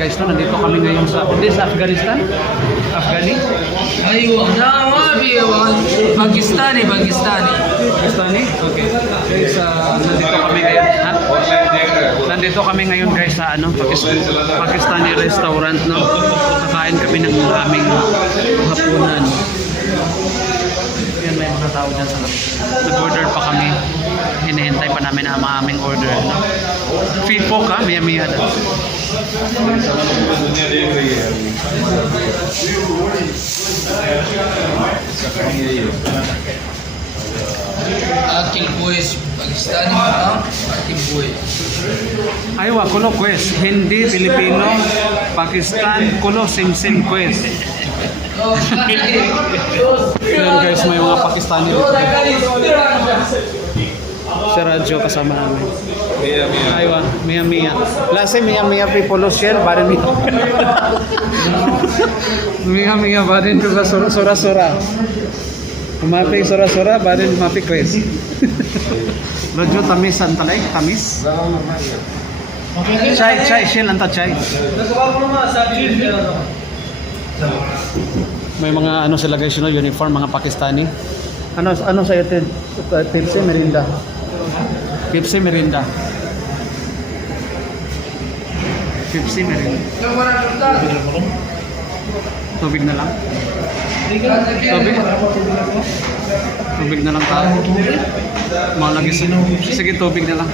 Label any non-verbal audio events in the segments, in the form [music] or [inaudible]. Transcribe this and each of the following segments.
guys, no? nandito kami ngayon sa, hindi, Afghanistan? Afghani? Aywa, nawa, biwan. Pakistani, Pakistani. Pakistani? Okay. Sa, nandito kami ngayon, ha? Nandito kami ngayon guys sa ano, Pakistan, Pakistani restaurant, no? Kakain kami ng aming hapunan. Yan, may mga tao dyan sa labas. Nag-order pa kami. Hinihintay pa namin ang aming order. No? Feed po ka, maya-maya. Aquel pues, Pakistani ka, Aquel pues. Ay, wa, kulo quest. Hindi, Pilipino, Pakistan, kulo, simsim quest. Ayan guys, may mga Pakistani dito. Si Radyo kasama namin. Aywa, Mia Mia. Lase Mia Mia people share, bari Mia. Mia [laughs] Mia, bari ko sa sura sura sura. Mapi sura sura, bari mapi quest. Radyo tamis antalay, tamis. Chai, chai, shell anta chai. May mga ano sila guys, you know, uniform, mga Pakistani. Ano ano sa iyo, Pepsi Merinda? Pepsi Merinda. Pepsi Merinda. Tubig na lang. Tubig? Tubig na lang tayo. Mga lagi sa... Sige, tubig na lang.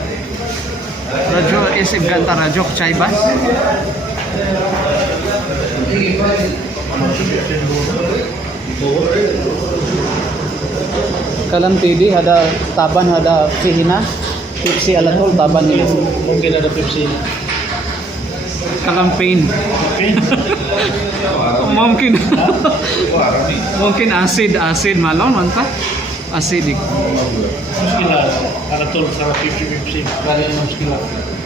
Radyo, isip ganta radyo, chai ba? Kalam TD, ada taban, ada sihina. Pepsi alatol, taban nila. [laughs] Mungkin ada Pepsi. Kakampain. Mungkin. Mungkin acid, acid malon man ta. Acidic. Muskilah. Ada tol sama Pepsi Pepsi. Kali ini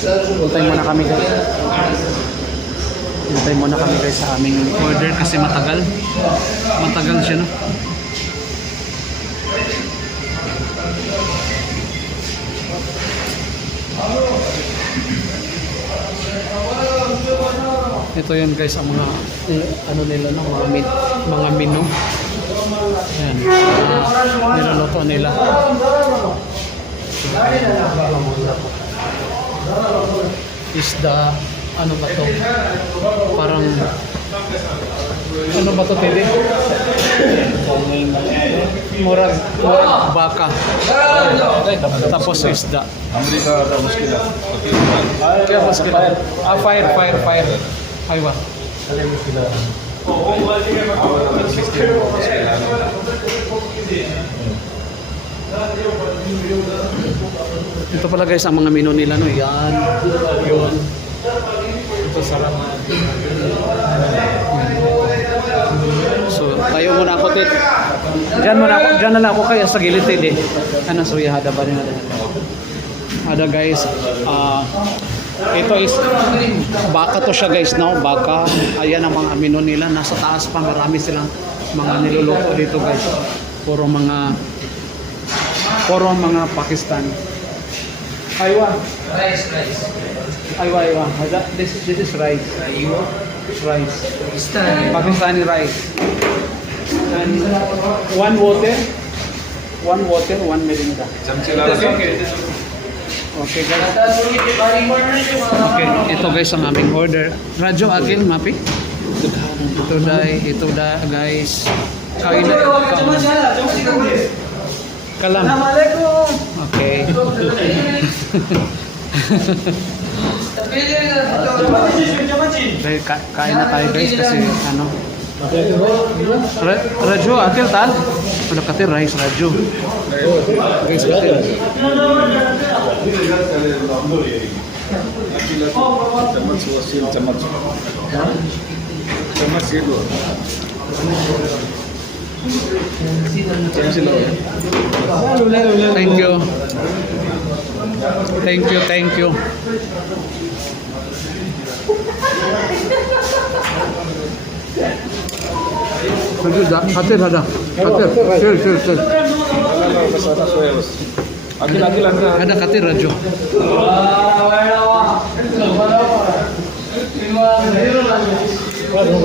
Hintay muna kami guys. Hintay muna kami guys sa aming order kasi matagal. Matagal siya no. Ito yan guys ang mga ano nila no, mga min, mga menu. Yan. Uh, niluluto nila. Isda, ano ba to? Parang ano ba to, Tede? Murag, murag baka. Tapos isda. Amerika muskilah. Kaya mas kailangan. Ah, fire, fire, fire. Aywa. Ito pala guys ang mga menu nila no. Yan. Yun. Ito sarap. So, tayo muna ako tit. Diyan muna ako, diyan na lang ako kaya sa gilid tit eh. Ano suya hada ba rin hada. Ada guys, ah ito is baka to siya guys no baka ayan ang mga menu nila nasa taas pa marami silang mga niluluto dito guys puro mga puro mga Pakistan Aywa. Rice, rice. Aywa, aywa. This, this is rice. Aywa. Rice. Pakistani. Pakistani rice. And one water, one water, one merinda. Okay guys. Okay, ito guys ang aming order. Radyo akin, mapi. Ito dai, ito da guys. Kain na. Kalam. Okay. [laughs] Dahil ka kain na tayo guys kasi ano? Ra Radyo, atil tal? Ano katil rice radyo Guys, atil Chamat wasil, chamat Chamat gitu Thank you. Thank you, thank you. Hacer, Hacer, Hacer, Hacer, Hacer. Ada katir Rajo. Terima kasih.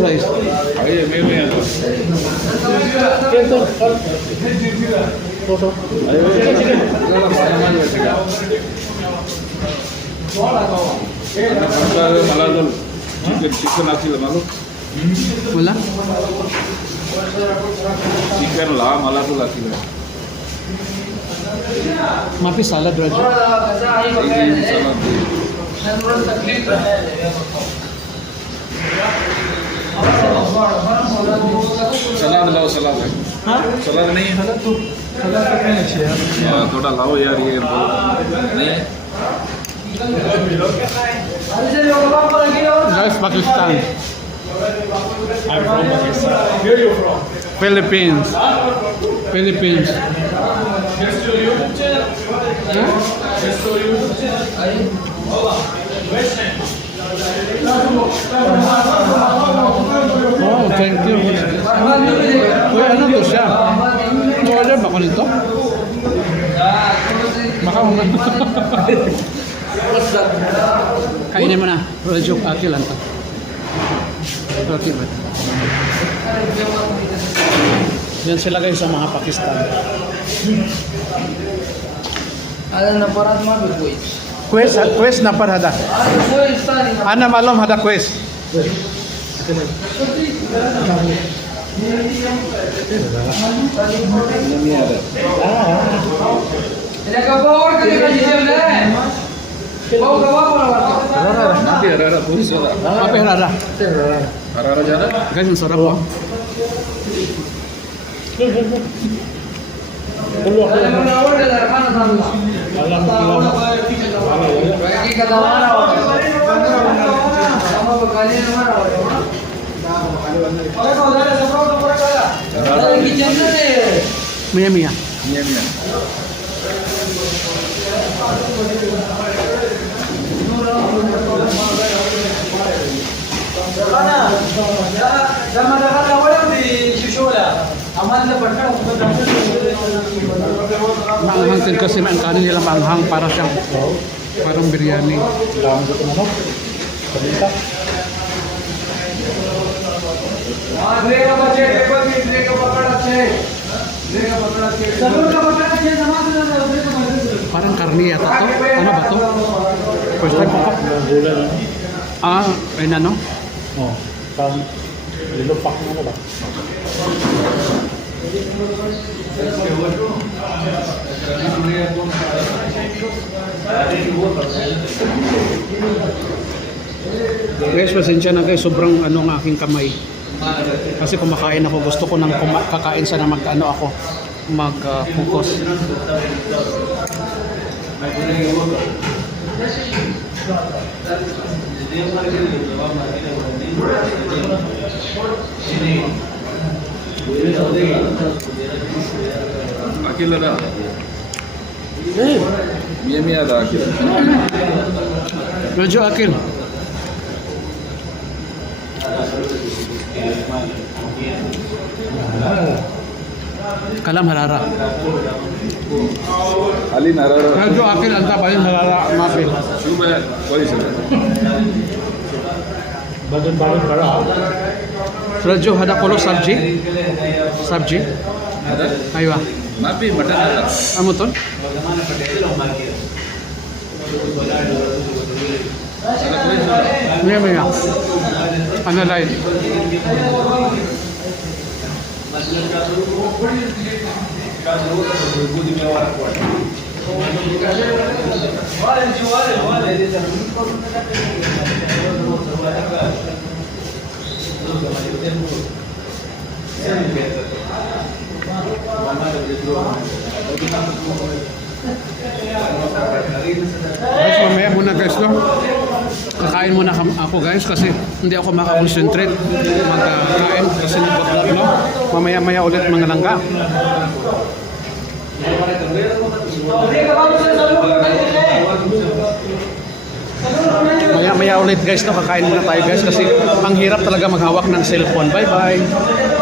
rice. अरे मैं मैं आता मलादल chicken chicken आचिल मालूम Wala? Chicken ला मलादल आचिल Mapi salad radyo. सलाद लाओ सलाद है सलाद नहीं है हाँ, थोड़ा लाओ यार ये नहीं है That's Pakistan. I'm from Pakistan. Where are you from? Philippines. Philippines. Oh, thank you. Uy, ano to siya? Order ba ko nito? Mo Kainin mo na. Radyo, akil lang to. Okay ba? Yan sila guys sa mga Pakistan. Ada na parat mo boy. Quest, quest na par hada. Ada boy stani. Ana malum hada quest. Ina ka power ka ka jisem na. Bau ka apa na warta? nanti ada ada tulis ada Apa yang ada? ada ada jalan Guys, ang sarap oh. Ada na order na kana tama. Alam mo kailangan. Bagi ka daw na. Tama ba kali na mara. Ada kitchen na eh. Mia mia. Iya iya. Maanghang din kasi ang kanin nila maanghang para siyang parang biryani. Dami ko ito manok. Paminta. Parang karni yata to. Ano ba to? First time ko pa. Ang gulay na. Ah, ay ano? Oh, parang lilupak na ano ba? Guys, pasensya na guys. Sobrang ano ng aking kamay. Kasi kumakain ako. Gusto ko nang kakain sana mag ano ako. Mag-focus. Akil ada. Mia mia ada akil. Medyo akil. Kalam harara. Ali nara. Medyo akil ang tapayin harara mapil. Coba polis ada. Badun-badun para ha? Radyo hada kulo sabji. Sabji. Ada. Aywa. Mapi mutton ada. Amo ton? Ada Mia mia. Analyze. Ako guys kasi hindi ako makakonsentrate magkain kasi nagbablog, no? Mamaya-maya ulit mga langga. Maya-maya ulit guys, no? Kakain muna tayo guys kasi ang hirap talaga maghawak ng cellphone. Bye-bye!